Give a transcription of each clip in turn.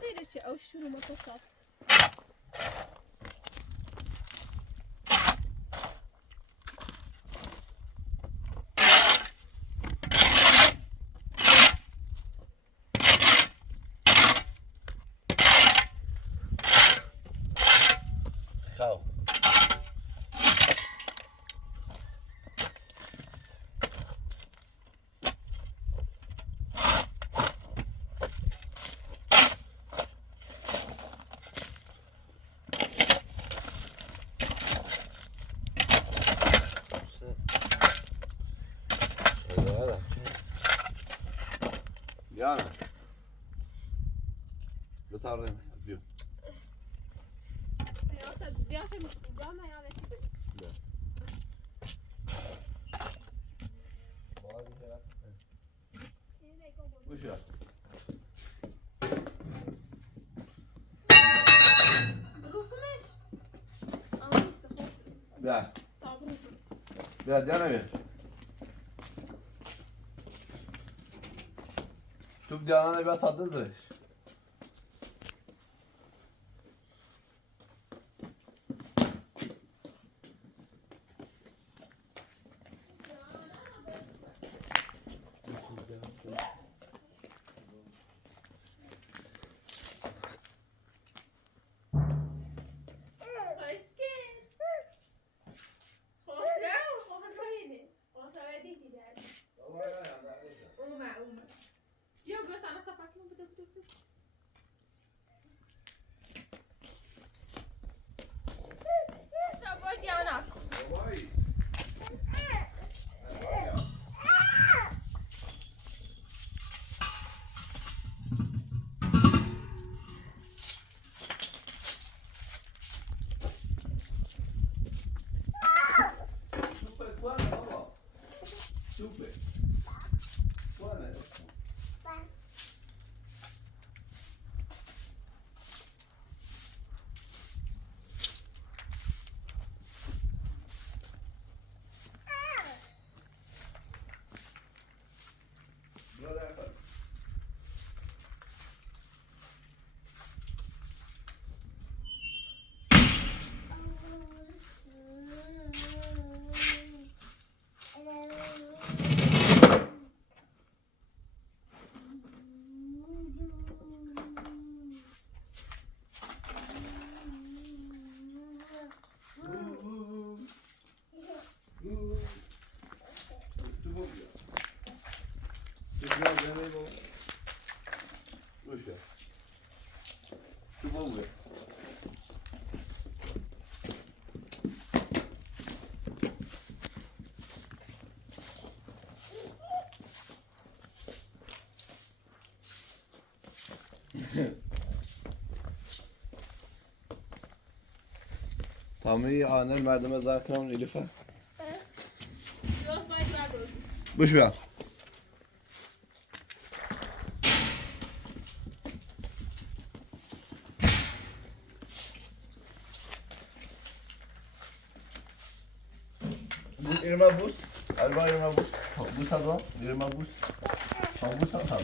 سیره چه او شروع متصف خو Diana. Lo tarde più. بیاشم دام یا چی بگی Uscila. روفمش آه نیست خوست Bia. Bia, Diana vieni. Tu Diana'ya bir tadıdır. Super. Buona. Tamam annem merdime zaten Elif'e. Yok baylar dur. Boş ver. Bu irma buz. Alba irma buz. Bu sabah irma buz. Bu sabah.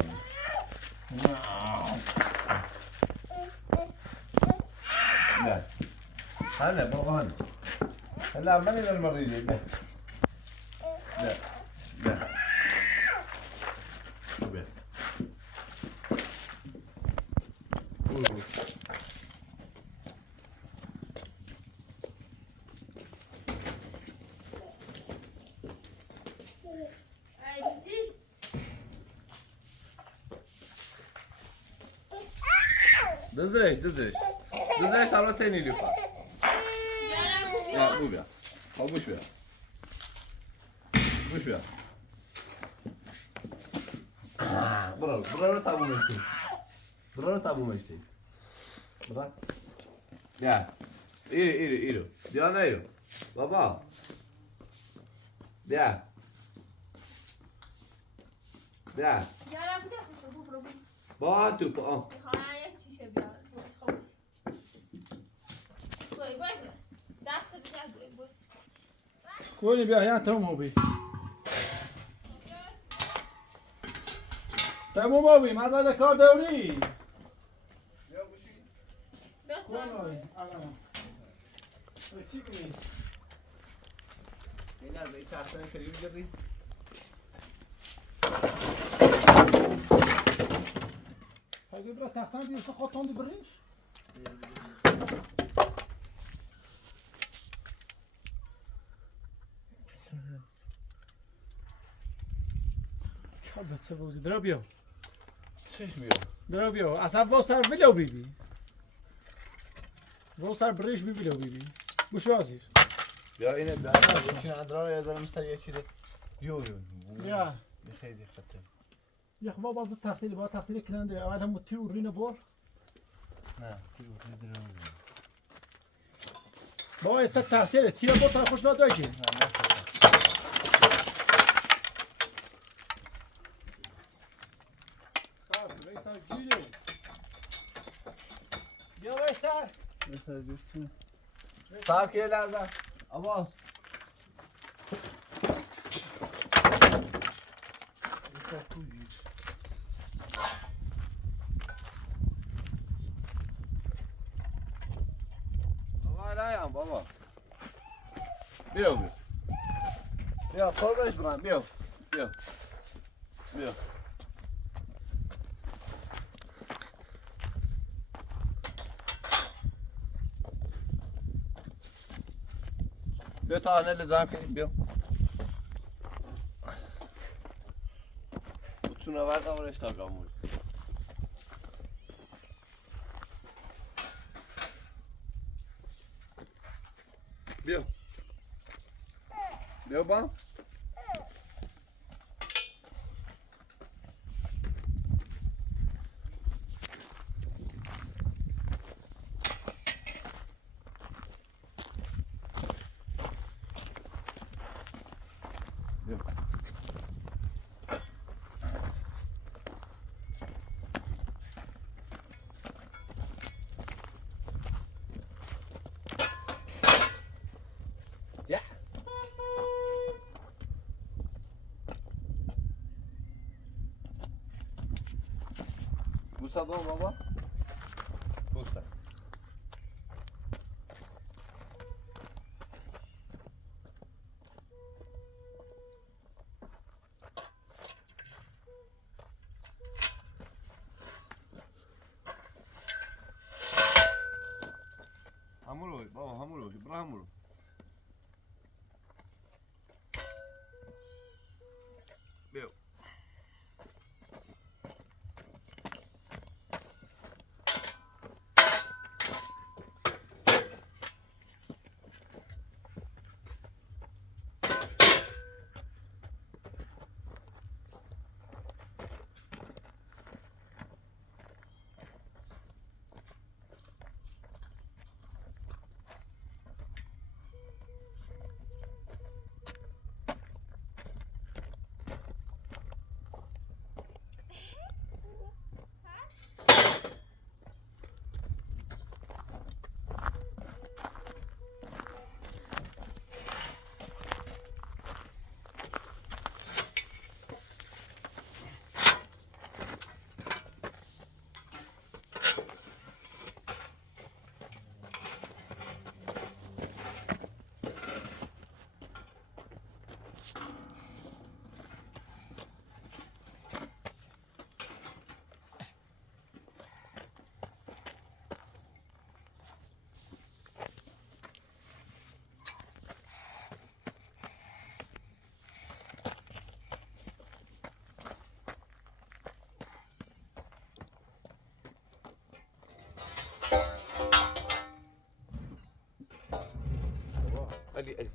Gel. Hadi baba hadi. هلا من إلى المريض لا لا لا طبيعي دزرش دزرش دزرش تمام تنی لیفا لا مو بيا او مش بيا مش بيا برا تابو مشتي برا تابو مشتي برا يا ايرو ديانا ايرو بابا يا يا با تو با کولی بیا یا تموم بی تموم بی مدد کار دوری Buono, allora. Ricicli. اینا از این تختای خیلی بگیری Pagi bırak tahtana diyorsa koton di brinş. Hadi co było zrobił. چش بیار Zrobił. A sam wosar wylał bibi. Wosar bryż mi wylał bibi. Muszę wazić. بیا اینه بیا یکی نداره یا دارم مثل یه چیز یو Ya. خیلی خطر Ya baba bazı tahtili ba tahtili kilende. Evvel hem mutir urine bor. نه تو دیدم Baba ise tahtili. Tira bor ta hoş nadı ki. Sar, Veysel Cili. Ya Veysel. مثل جوشتون ساک یه لحظه عباس بابا نایم بابا بیا بیا بیا قربش برم بیا بیا بیا بیا تا آنه لزام کنیم بیا بچون آورد آورش تا گامور بیا بیا با بوسه با بابا بوسه همورو بابا همورو برا همورو بیا Ali Ali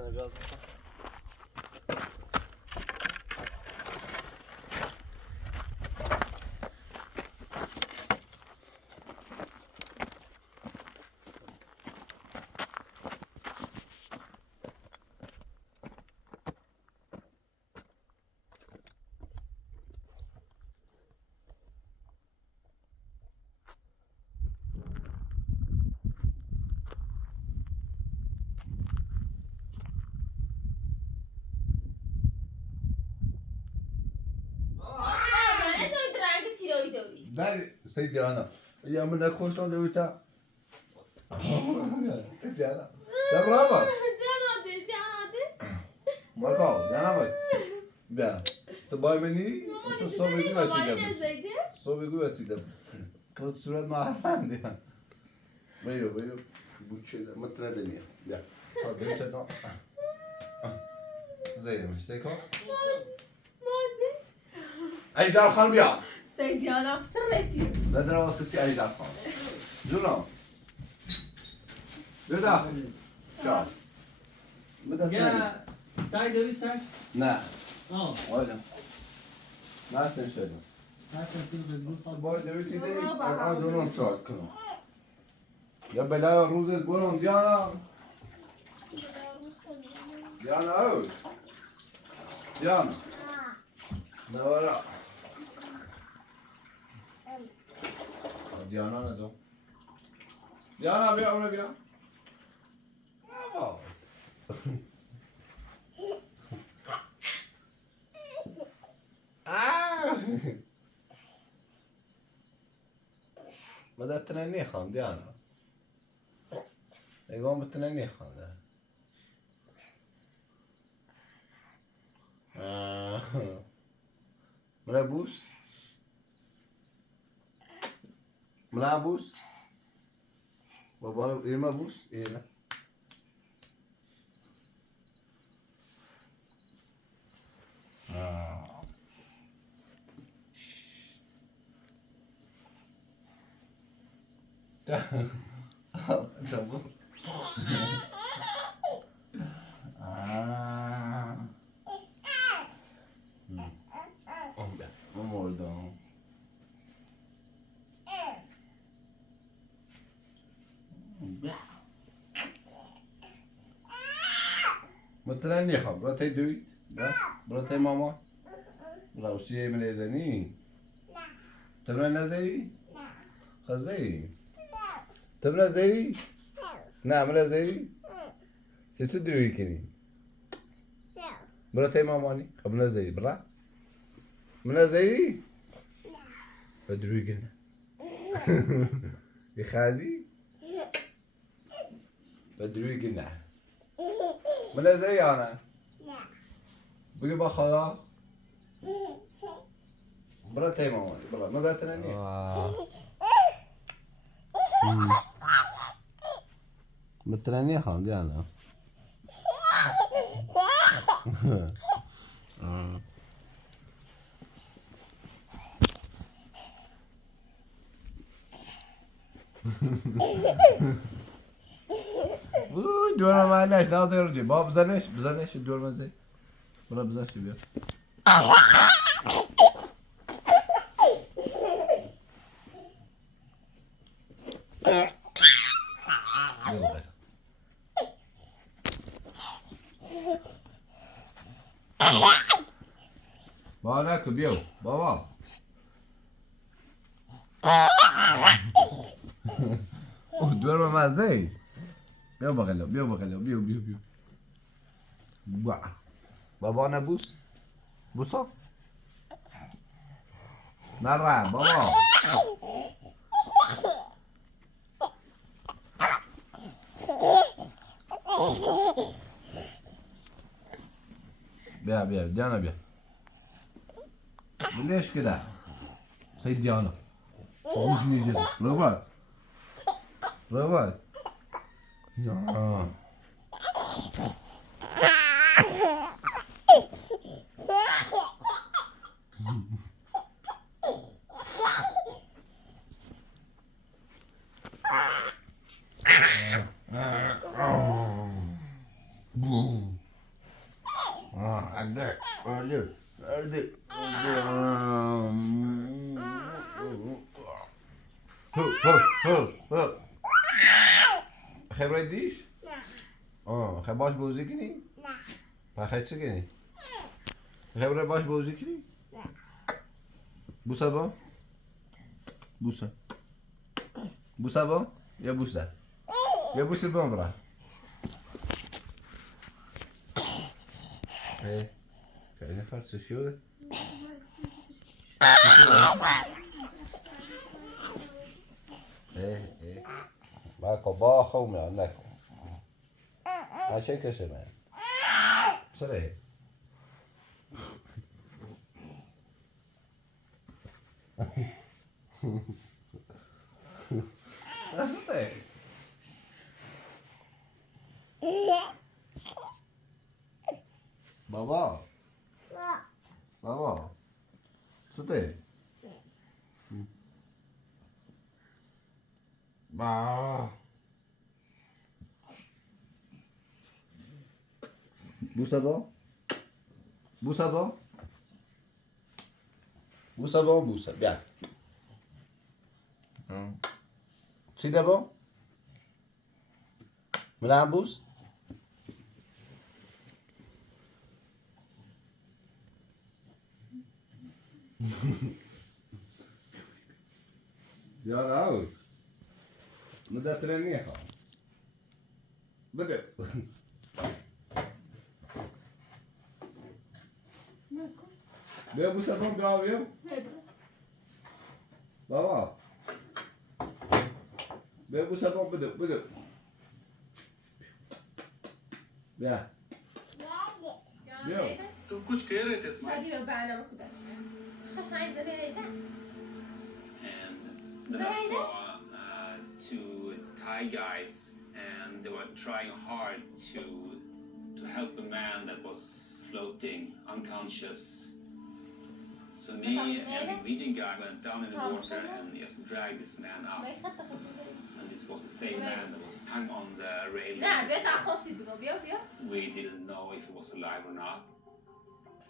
تنه بیاد داری سيدي انا يا من اكوشتون دويتا دیانا لا برافو ماكو دیانا باي بیا تو بای بینی صبح بگو وسیله صبح بگو وسیله کاش صورت ما هم دیان بیو بوچه متن دنیا بیا تا بچه تا زين سيكو اجدار خان بیا سيديانات سرتي لا درا وقت سي اجدار خان جونا بدا شاف بدا يا سعيد دارید سعید؟ نه آه ولا ما سنشد سعید تنسیل بگو باید دویتی دی الان دونم چارت کنم یا بلا روزت برون دیانا دیانا او دیانا نورا دیانا ندو دیانا بیا اونه بیا بابا بدأ التنانية خام ديانا يقوم بالتنانية خام ده ملابوس ملابوس بابا إيه ملابوس إيه لا مثلا نيخا براتي دوي لا براتي ماما لا وسي مليزاني تمنا زي خزي تمنا زي نعم لا زي ست دوي كني براتي ماماني قبل زي برا من زي بدروي كنا يا خالي بدروي كنا من زي انا بيبا خلا براتي ماماني برا ماذا تناني بتراني خام دي انا دور ما ليش لازم يرجع بابا بزنش الدور ما زي ولا بزنش بيا بابا ناكل بيو بابا دور ما زي بيو بغلو بيو بابا انا بوس بوسه نرى بابا بيا ديانا بيا ليش كده سيد ديانا وش نيجي روبات يا Boom. عدك أردي أردي هو خير رديش؟ خير باش بوزي کنی؟ نه خیلی چی کنی؟ خیلی باش بوزی کنی؟ بوسه با؟ بوسه بوسه با؟ یا بوسه؟ یا بوسه با برا؟ خیلی فرصه شده؟ ما کبا خوام یا نکن ما چه کشه من سره نسته بابا بابا سته با بوسه با بوسه با بوسه با بوسه بیا چی ده با ملعب بوس یا راول مدة ترنيها بدأ بیا بوسه با بیا بیا بابا بیا بوسه با بدو بدو بیا بیا तो कुछ कह रहे थे इसमें هذه ببعنا ما كنتش خش عايزة ليه and then I saw two Thai guys and they were trying hard to help the man that was floating unconscious. So me and the Norwegian guy went down in the water and just dragged this man up. ما يخطى خطة زي And this was the same man that was hung on the railing. نعم بيتع خاصي بقى بيا We didn't know if he was alive or not.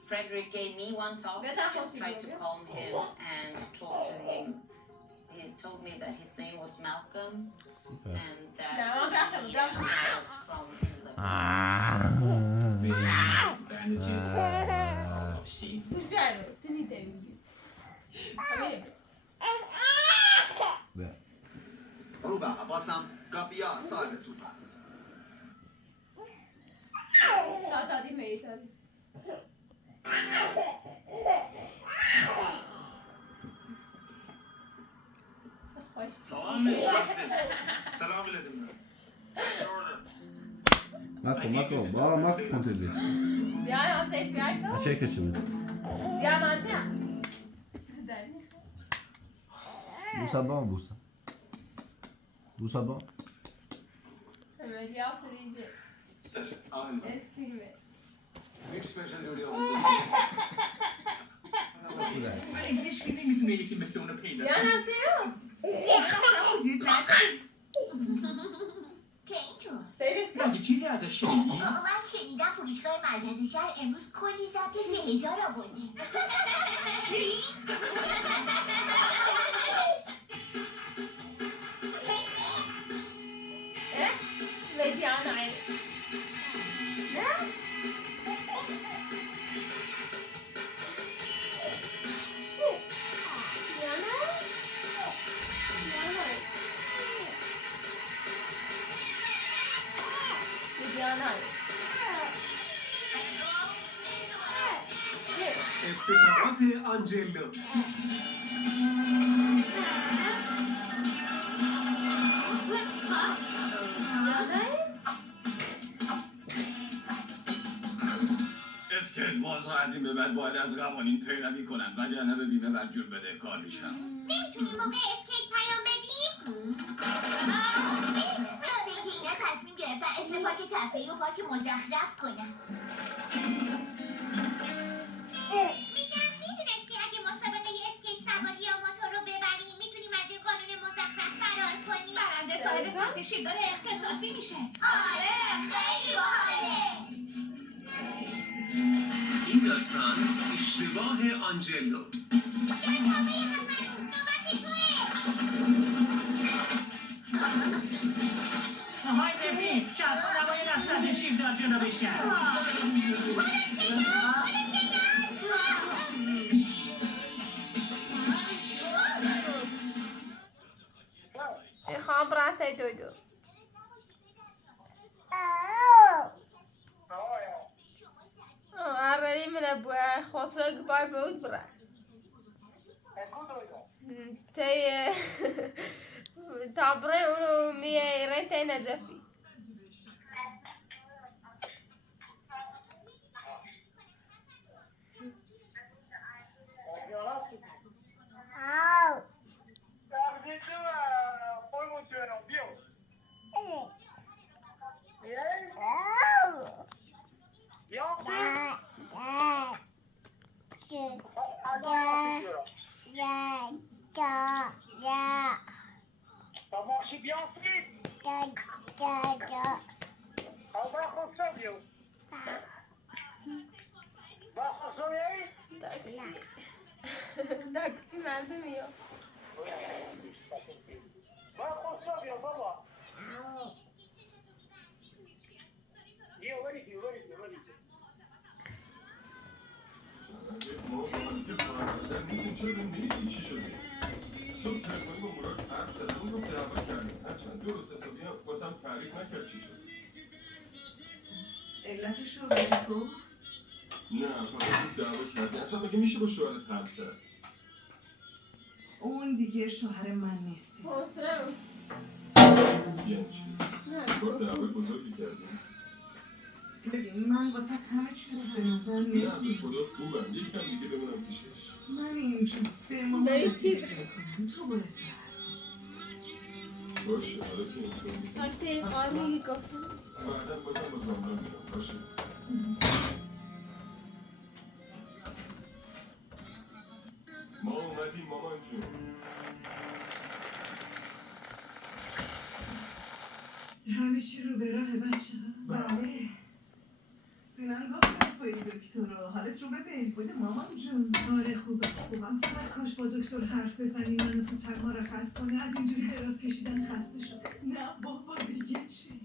Frederick gave me one task, just tried to calm him and talk to him. He told me that his name was Malcolm and that he was from England. Bandages, sheets. مش بيعرف تاني تاني حبيبي بیا خوبه حواسم قبیا سال تو پس تا دي ميتة خوش سلام علیکم. ماكو بابا ماكو كونتريبيوشن ديانا سيف بيعرفه عشان كشمل ديانا عندها بوسه با بوسه بوسه با مدياف بيجي Sir, I'm اسكريمه Next special video. من هیچ کی نمیتونه یکی مثل اونو پیدا کنه. ديانا سيو که اینطور سيرش كم مگه چیزی ازش شنیدی؟ من شنیدم فروشگاه مرکز شهر امروز کلی ضبط 3000 آورده چی؟ ايه مديانا عين لا شو ديانا ديانا ديانا شو ابتکارات آنجلو. ديانا اسکن بازها از این به بعد باید از قوانین پیروی کنن وگرنه به بیمه بدجور بدهکار میشن. نمیتونیم موقع اسکیت پیام بدیم؟ راسته اینکه اینا تصمیم گرفتن اسم پارک تفریحی و پارک مزخرف کنن میگم میدونستی اگه مسابقه اسکیت سواری یا موتور رو ببریم میتونیم از این قانون مزخرف فرار کنیم برنده صاحب کارت شیردار اختصاصی میشه آره خیلی باحاله این داستان اشتباه آنجلو. آهای ببین چند تا نمای نستن شیردار جلو بشن. خواهم برات دویدو عرلی من بوه خسرو بای بود برا تی تابره اونو میه ریتی نزفی داکسی مردمی ها صبح تلفنی با مراد حرف زدم اون رو دعوا کردیم هرچند درست حسابی هم واسم تعریف نکرد چی شد. علتش رو بگو؟ نه فقط دعوا کردی اصلا مگه میشه با شوهرت حرف زد؟ اون دیگه شوهر من نیست. خسرو یعنی چی؟ با دعوا بزرگی کردیم؟ ببین من واسه همه چیز به نظر نه میرسم. به خدا خوبم یکم دیگه بمونم پیشش. من اینجا به مامان رسیدگی کنم تو برو استراحت باشه حالا که اینطور میگی تاکسی قارمی گفتم بعدا بازم با زندان میرم باشه. ما اومدیم مامان جون. همه چی رو به راه بچه ها. بله سینان گفت رفایی دکتر رو حالت رو به بهبود مامان جون. آره خوبم فقط کاش با دکتر حرف بزنی منو زودتر مرخص کنه از اینجوری دراز کشیدن خسته شد. نه بابا دیگه چی؟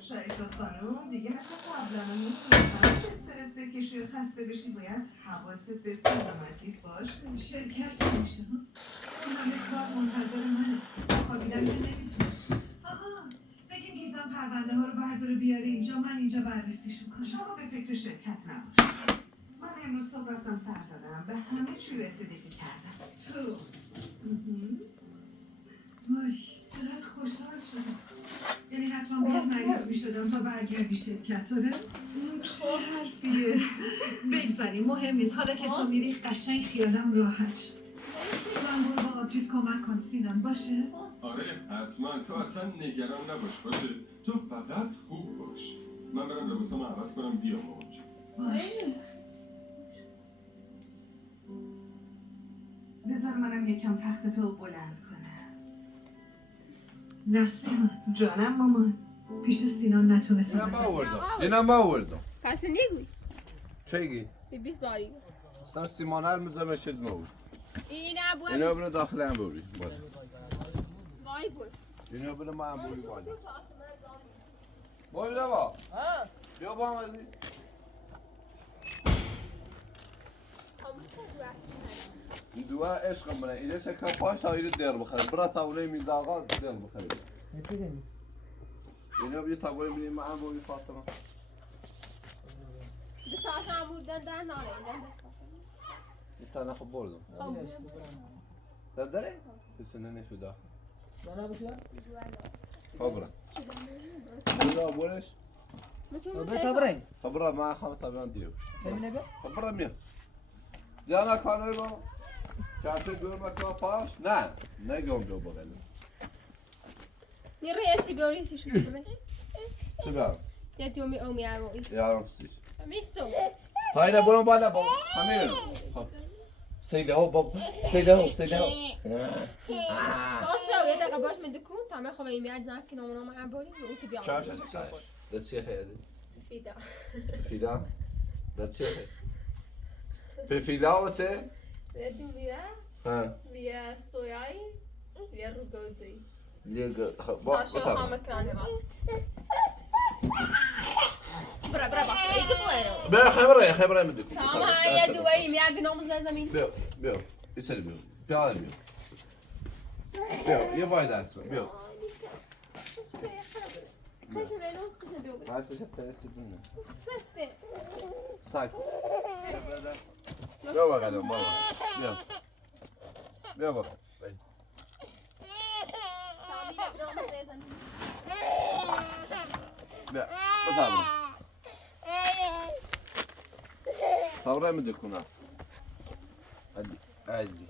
شایسته خانم دیگه مثل قبلا نمیتونی استرس بکشی و خسته بشی باید حواست به سلامتیت باشه. شرکت چی میشه ها؟ این همه کار منتظر منه خوابیدن که نمیتونه. آها بگیم گیزم پرونده ها رو برداره بیاره اینجا من اینجا بررسیشون کنم. شما به فکر شرکت نباش. من امروز صبح رفتم سر زدم به همه چی رسیدگی کردم. تو وای چقدر خوشحال شدم. یعنی حتما باید مریض میشدم تا برگردی شرکت آره؟ این چه حرفیه؟ بگذاریم مهم نیست حالا که تو میری قشنگ خیالم راحت شد. من برو با آبجیت کمک کن سینم باشه؟ آره حتما تو اصلا نگران نباش باشه تو فقط خوب باش. من برم لباسامو عوض کنم بیام مامان جون. باشه بذار منم یکم تخت تو بلند کنم. نسیم جانم مامان. پیش سینان نتونستم اینم باوردم پس نگوی چیگی؟ بیس باری سر سیمانر میزم اشید مورد این ابو اینو بره داخل هم بوری وای بود اینو بره ما هم بوری باید باید با بیا با هم عزیز این دوار عشق منه اینه شکر پاش تا اینو در بخره برا تاونه میز آقا در بخره اینو بیا تابوی میدیم ما هم بوری فاطمه بتاش هم بودن در ناره این تنه خب بردم داره؟ بسنه نشو داخل خبره بودا بورش خبره ما خواهم تابیان دیو خبره میا جانا کانه با چارچه دور مکا پاش نه نگم جو بغل یه رئیسی بیاریسی شو بده چه بیارم؟ یه دومی اومی اومی یارم سیش میستم پایینه برون بالا با همین سیده ها باب سیده ها آسیا یه دقیقه باش مدکون تمام خواه ایمیاد زن که نام عباری و اوسی بیام چهار چیز ده چیه خیلی؟ فیدا فیدا؟ ده چیه فلفلا واسه؟ بدیم بیه ها بیه سویایی بیه روگوزی لیگه خب باشه خامه کرانه راست برا باش ایگه بویرو بیا خبره میدونی تمام های دوایی میاد ناموز زمین بیا ایسری بیا بیا یه وای دست بیا هرچه ترسی بینه ساک بیا بقیدم بابا بیا بقید بیا بطابره طابره میده کنم عادي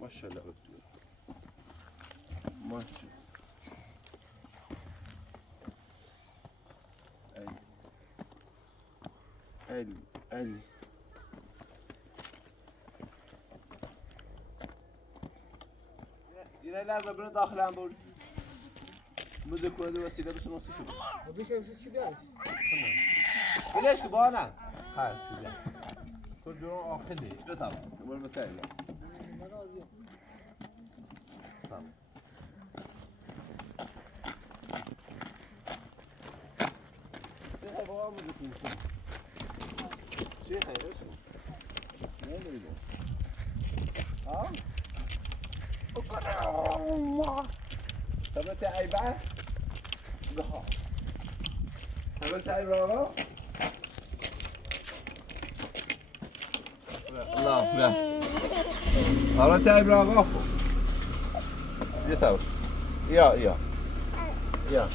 ما شاء الله ما شاء الله يلا لازم بنا داخل عم بقول بدك كل وسيله بس نص شو بديش شي داش ليش كبانا هاي شو ده كل جرون اخلي بتاع قبل ما تاجي تمام ايه بابا بدك شيخ ايش ما ادري ها طب انت عيب بعد طب انت عيب رابع الله لا هلا تعب رابع يتعب يا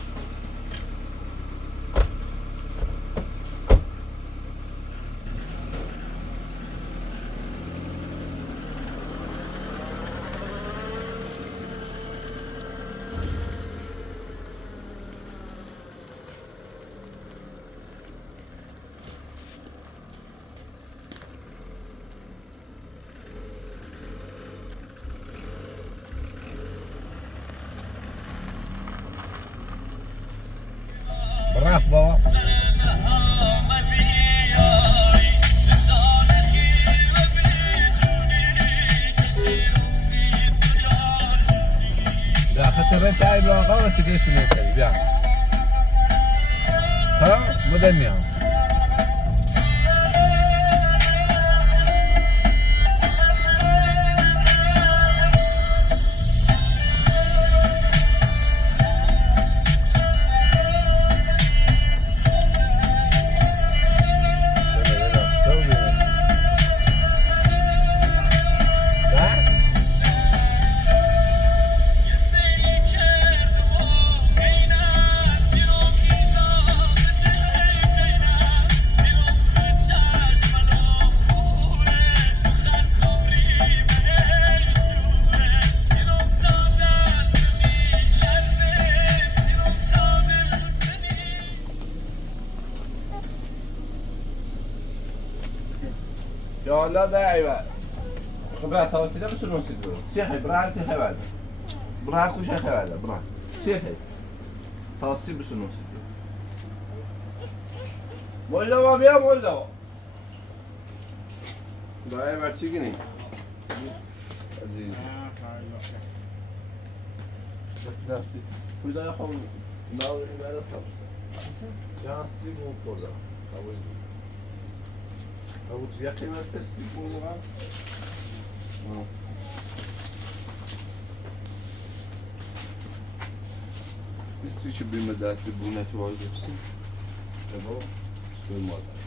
براس بابا لا خاطر تعب راه بس كيف شنو كذي بيع ها مدنيا يا الله داعي خبرة توصيله بس نوصله سيحي برا سيحي بعد برا كل شيء خياله برا سيحي توصيل بس نوصله ولا ما بيا ولا داعي برتيجني عزيز درسي كذا يا خون ناوي بعد خمسة يا سيمو كذا أو تجي قيمة ترسي بونغا يستيش بمدرسة بونة واجبسي تبو سوي ماذا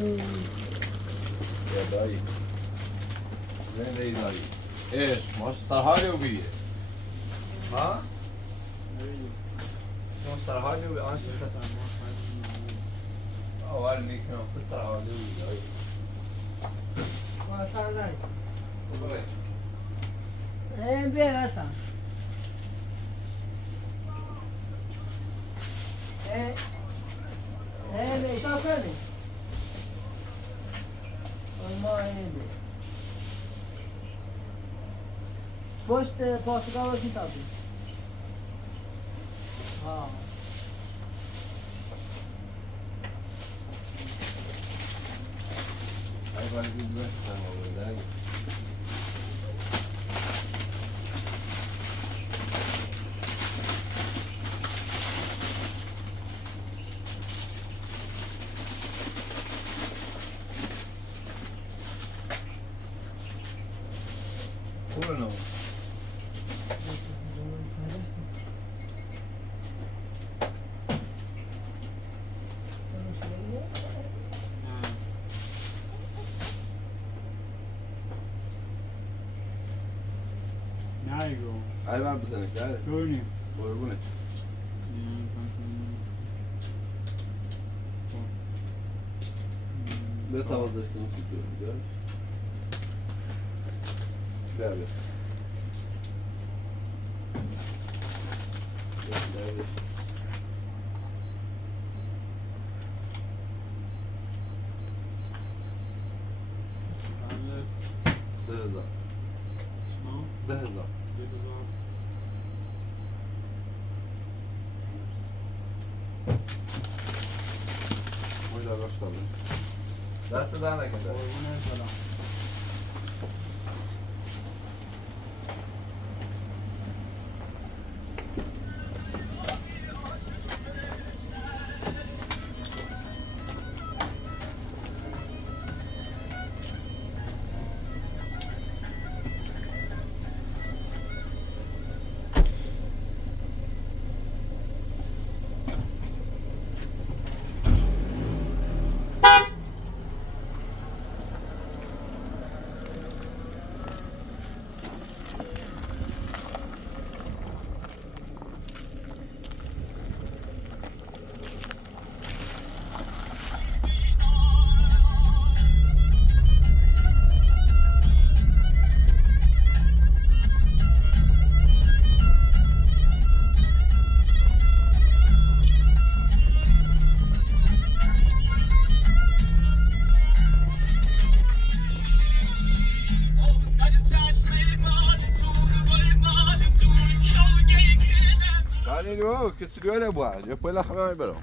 يا داي زين داي ايش مش صهاري وبيه ها مش صهاري وبيه انا شو اول ليك ما صهاري وبيه ما صار زين وبريك ايه بيه هسه شاف کنی ما اینه پشت پاسگاه باشی تابی ها ای ولی دیگه تمام بوده خوبه نمو ای من بزنه کرده قربونه به توازش کنم سیدور بیار بیار بیار دست در نکنده che scrivere è buono, e poi la famiglia però.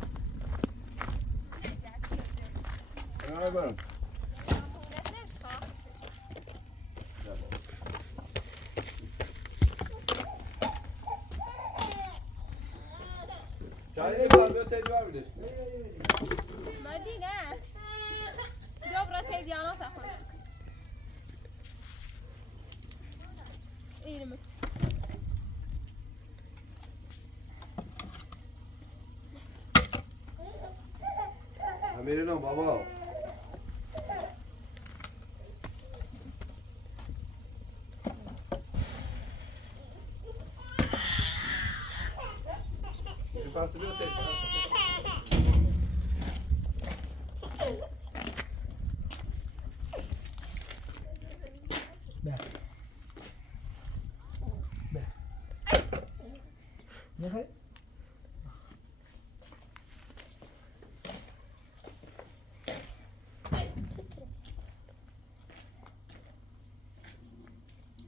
Cari parlo te giovane. Ma di ne? Dobra te Diana ta خوش. İyi mi? Amirino baba. Che parte di te? نخیر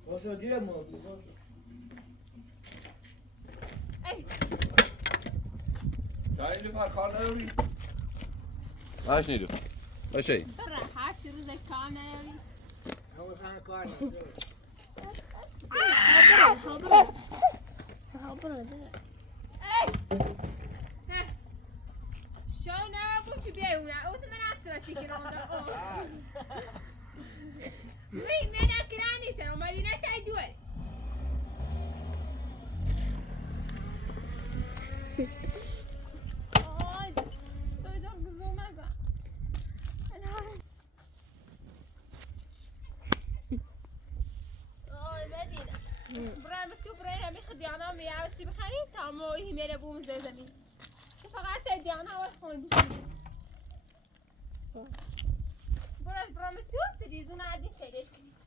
واسه دیگه موضوع ای جایی لفر کار نداری؟ باش نیدو باشه راحت روز کار نداری همون خانه کار نداری شو نبود چی بیاونه اوز من اطلاتی که رونده وی من اکرانی تر اومدی نتای دوه آی دوی دار گزوم ازم آی مدینه برای مکتوب برای همی خدیانا میعوضی بخرید تا مویی میره بوم زمین فقط دیانا و خون برای مکتوب تریزون عدی سیرش کنید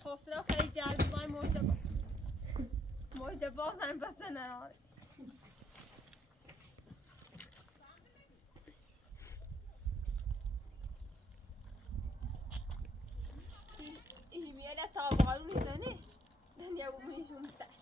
خسرو خیلی جلبی بای مجده بازن بسه نراره إيميلا تابعوني زني لن يقومني شو مستعش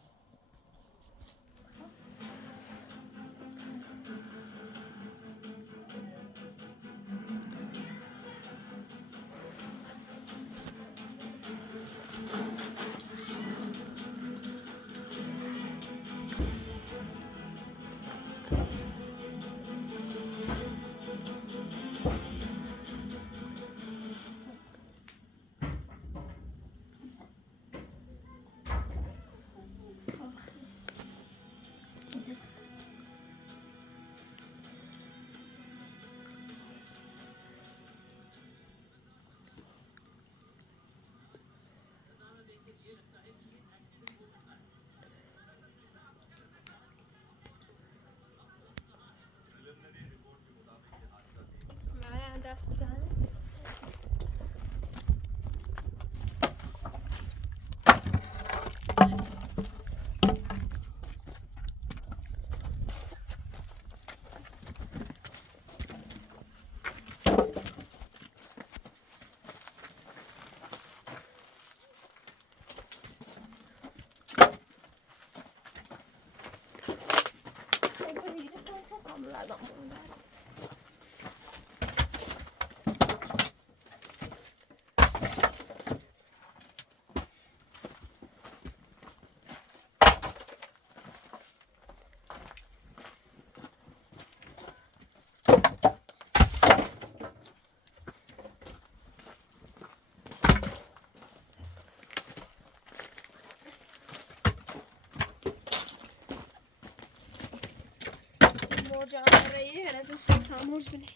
معايا دستان موج عمرية لازم تحطها موج بني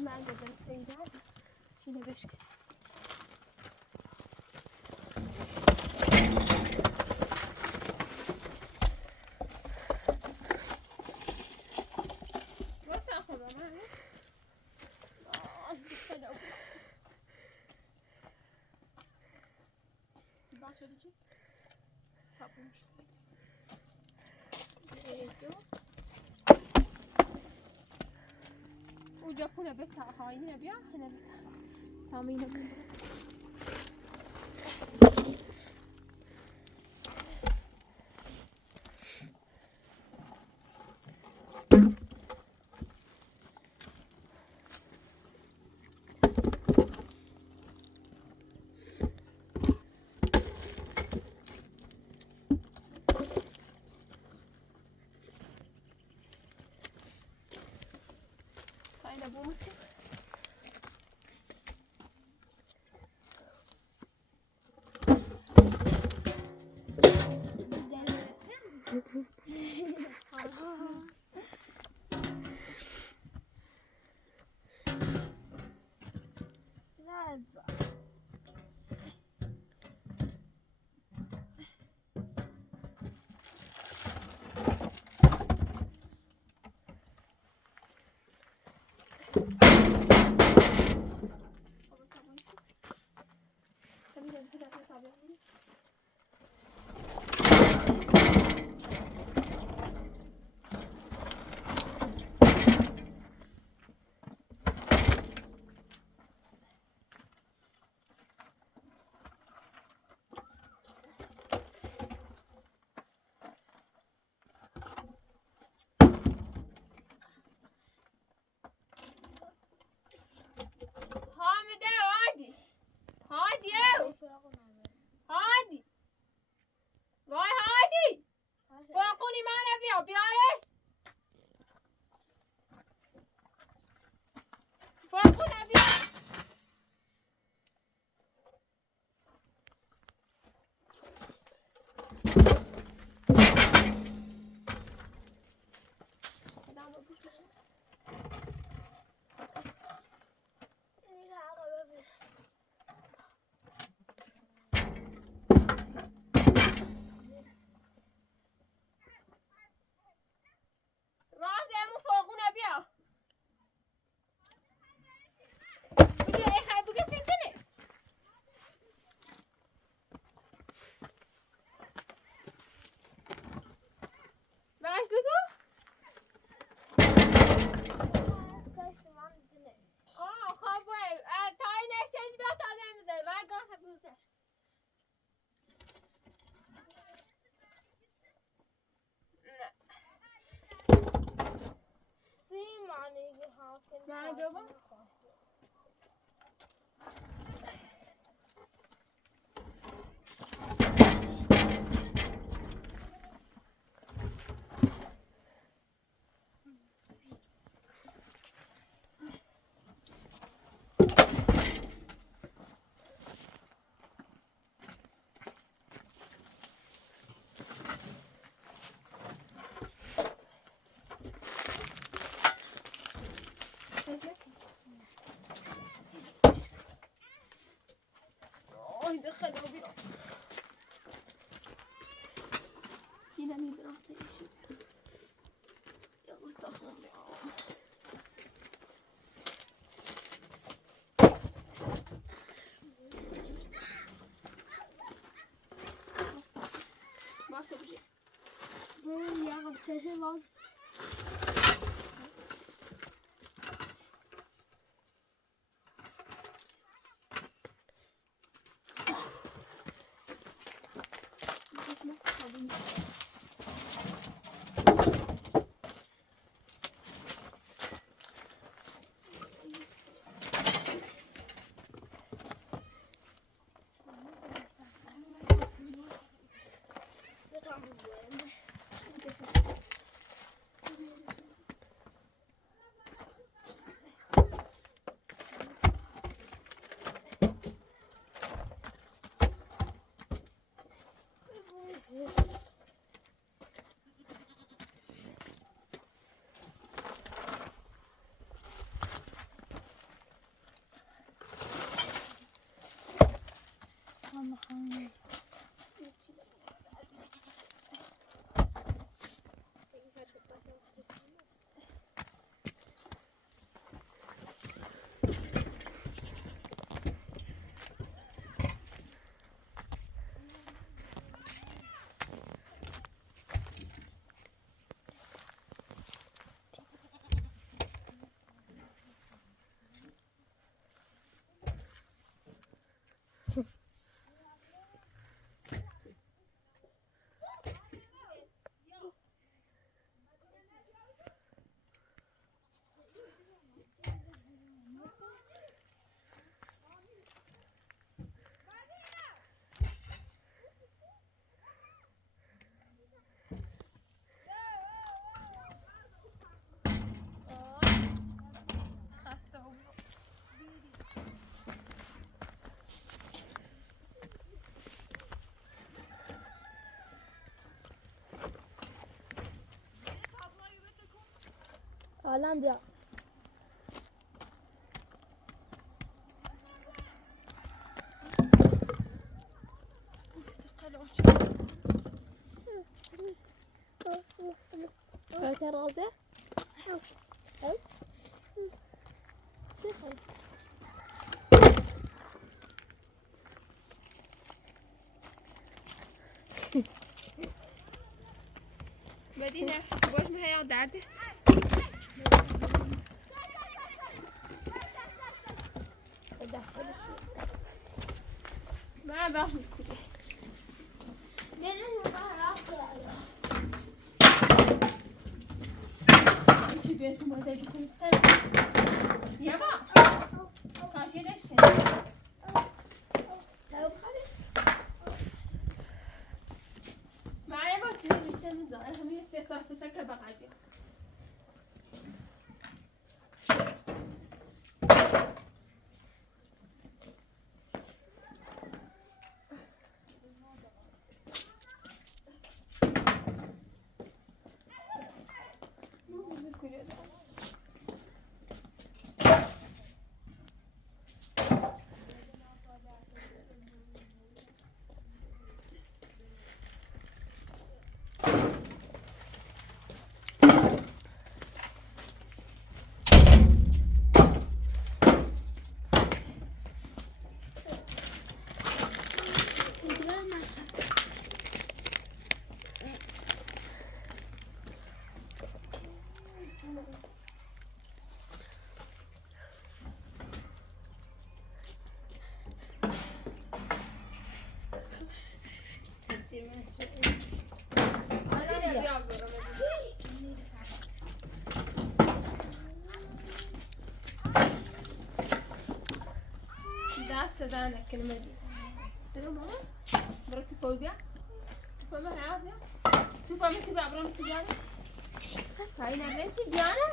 ما عندي السيدات شنو بشكل وجابونا بيتها هاي نبيع هنا بيتها تامينا نه بابا آی دخل آبی یه نمیدونم تیشی یا گستاخون باشه بشه یا چشه باز Hollanda. Welke roze? Oh. مدينة باش ما هي دردت ما بعرف اسكتي انتي بيسو ما زي بيسو مستنى يا ما فاشي ليش كده معايا ما تصير مستنى زائر هم يفي صح بسكة بقعدي دست دهنه کلمه دی برو ماما برو تو پول بیا تو پول بیا بیا تو پول تو بیا برو تو بیا کاری نمیتی دیانه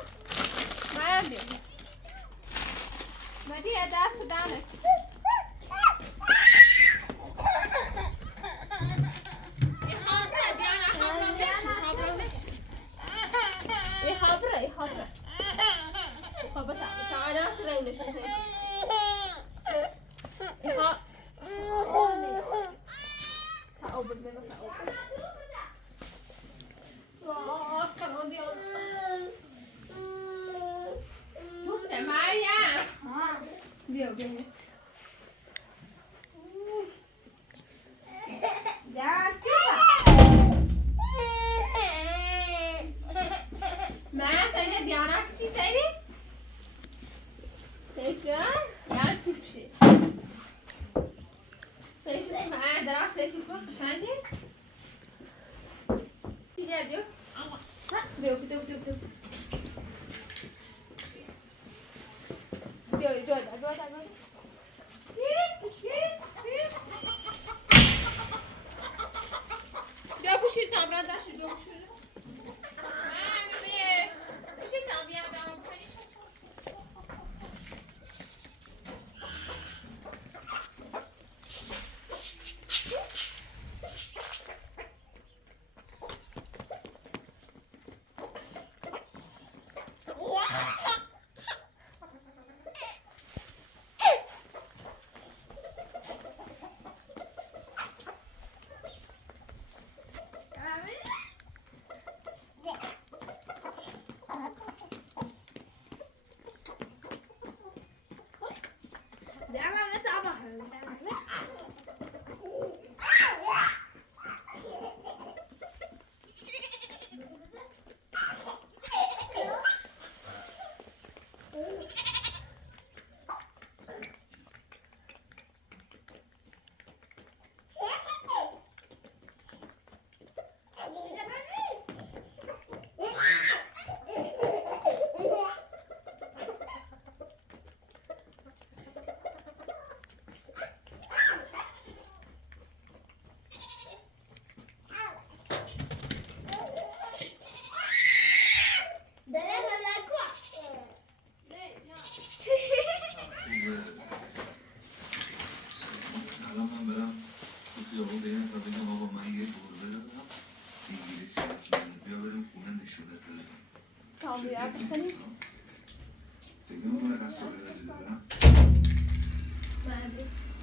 مایم بیا مدی دست دهنه خبره خب تعالى سلام نشوف تعوبد منك تعوبد كان دي تبدأ معايا بيو بيو ما سيدي ديانا كتي سيدي شايفة يعني تمشي سيشوفي معايا دراش سيشوفي خشانجي تيجي بيو بيو بيو بيو بيو بيو جودا جودا جودا بيو بوشير تمرين داشت بيو بوشير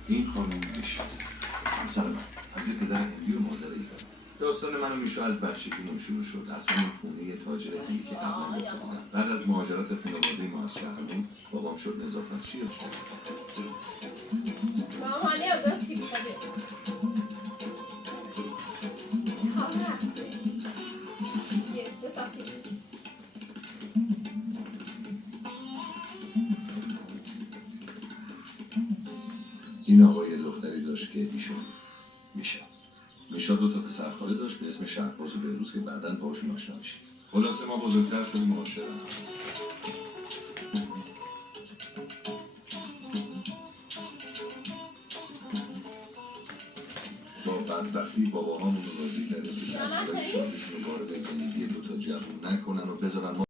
این خانم میشه سلام از پدر هندی و مادر ایران داستان من و میشه از بچگیمون شروع شد از همون خونه تاجر هندی که قبلا گفته بودم بعد از مهاجرت خانواده ما از شهرمون بابام شد نظافتچی و ماما ليه بس يخبي این آقای دختری داشت که ایشون میشه دو تا پسرخاله داشت به اسم شهرباز و بهروز که بعداً باهاشون آشنا میشید. خلاصه ما بزرگتر شدیم معاشرت. با بدبختی باباهامون رو راضی کردیم که وارد زندگی دو تا جوون نکنن و بذارن ما